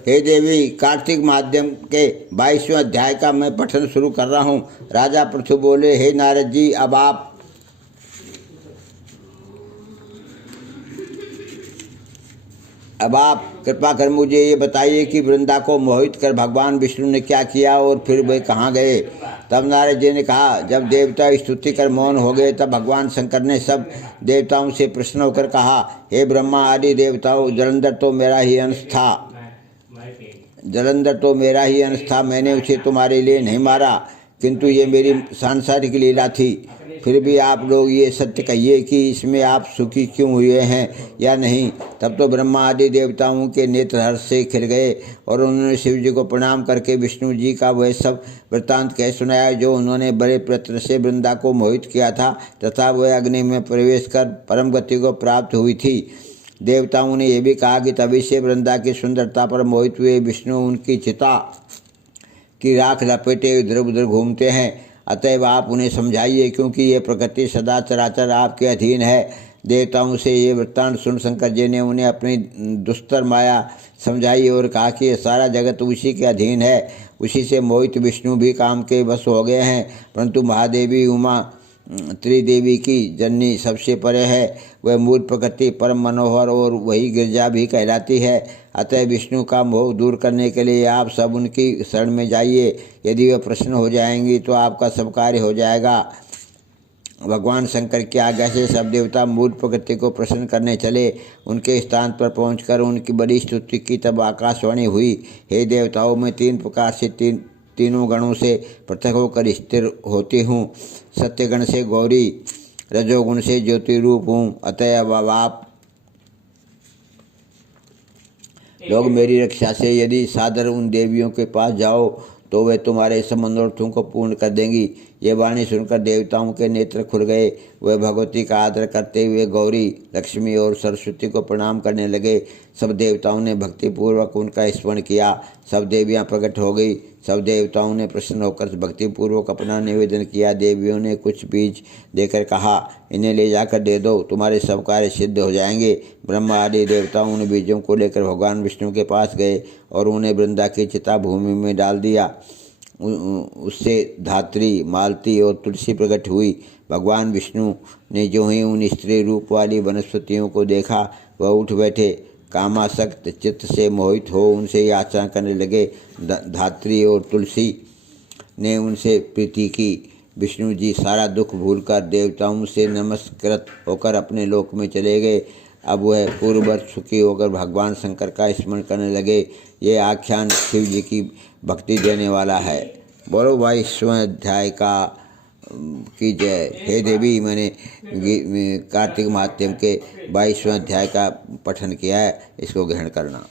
हे देवी, कार्तिक माध्यम के 22वें अध्याय का मैं पठन शुरू कर रहा हूँ। राजा पृथु बोले, हे नारद जी, अब आप कृपा कर मुझे ये बताइए कि वृंदा को मोहित कर भगवान विष्णु ने क्या किया और फिर वे कहाँ गए। तब नारद जी ने कहा, जब देवता स्तुति कर मौन हो गए तब भगवान शंकर ने सब देवताओं से प्रसन्न होकर कहा, हे ब्रह्मा आदि देवताओं, जलंधर तो मेरा ही अंश था। मैंने उसे तुम्हारे लिए नहीं मारा, किंतु ये मेरी सांसारिक लीला थी। फिर भी आप लोग ये सत्य कहिए कि इसमें आप सुखी क्यों हुए हैं या नहीं। तब तो ब्रह्मा आदि देवताओं के नेत्र हर्ष से खिल गए और उन्होंने शिव जी को प्रणाम करके विष्णु जी का वह सब वृत्तांत कह सुनाया जो उन्होंने बड़े प्रयत्न से वृंदा को मोहित किया था तथा वह अग्नि में प्रवेश कर परम गति को प्राप्त हुई थी। देवताओं ने यह भी कहा कि तभी से वृंदा की सुंदरता पर मोहित हुए विष्णु उनकी चिता की राख लपेटे इधर उधर घूमते हैं। अतएव आप उन्हें समझाइए, क्योंकि ये प्रकृति सदा चराचर आपके अधीन है। देवताओं से ये वृत्तांत सुन शंकर जी ने उन्हें अपनी दुस्तर माया समझाई और कहा कि ये सारा जगत उसी के अधीन है। उसी से मोहित विष्णु भी काम के वश हो गए हैं, परंतु महादेवी उमा त्रिदेवी की जननी सबसे परे है। वह मूल प्रकृति परम मनोहर और वही गिरजा भी कहलाती है। अतः विष्णु का मोह दूर करने के लिए आप सब उनकी शरण में जाइए। यदि वह प्रसन्न हो जाएंगी तो आपका सब कार्य हो जाएगा। भगवान शंकर की आज्ञा से सब देवता मूल प्रकृति को प्रसन्न करने चले। उनके स्थान पर पहुंचकर उनकी बड़ी स्तुति की तब आकाशवाणी हुई, हे देवताओं, मैं 3 प्रकार से तीनों गणों से पृथक होकर स्थिर होती हूँ। सत्यगण से गौरी, रजोगुण से ज्योति रूप हूँ। अतएव आप लोग मेरी रक्षा से यदि सादर उन देवियों के पास जाओ तो वे तुम्हारे सब मनोरथों को पूर्ण कर देंगी। ये वाणी सुनकर देवताओं के नेत्र खुल गए। वे भगवती का आदर करते हुए गौरी, लक्ष्मी और सरस्वती को प्रणाम करने लगे। सब देवताओं ने भक्तिपूर्वक उनका स्मरण किया। सब देवियां प्रकट हो गई। सब देवताओं ने प्रसन्न होकर भक्तिपूर्वक अपना निवेदन किया। देवियों ने कुछ बीज देकर कहा, इन्हें ले जाकर दे दो, तुम्हारे सब कार्य सिद्ध हो जाएंगे। ब्रह्मा आदि देवताओं ने बीजों को लेकर भगवान विष्णु के पास गए और उन्हें वृंदा की चिता भूमि में डाल दिया। उससे धात्री, मालती और तुलसी प्रकट हुई। भगवान विष्णु ने जो ही उन स्त्री रूप वाली वनस्पतियों को देखा वह उठ बैठे। कामासक्त चित्त से मोहित हो उनसे याचना करने लगे। धात्री और तुलसी ने उनसे प्रीति की। विष्णु जी सारा दुख भूलकर देवताओं से नमस्कृत होकर अपने लोक में चले गए। अब वह पूर्ववत सुखी होकर भगवान शंकर का स्मरण करने लगे। ये आख्यान शिव जी की भक्ति देने वाला है। बोलो 22वें अध्याय की जय। हे देवी, मैंने कार्तिक माध्यम के 22वें अध्याय का पठन किया है, इसको ग्रहण करना।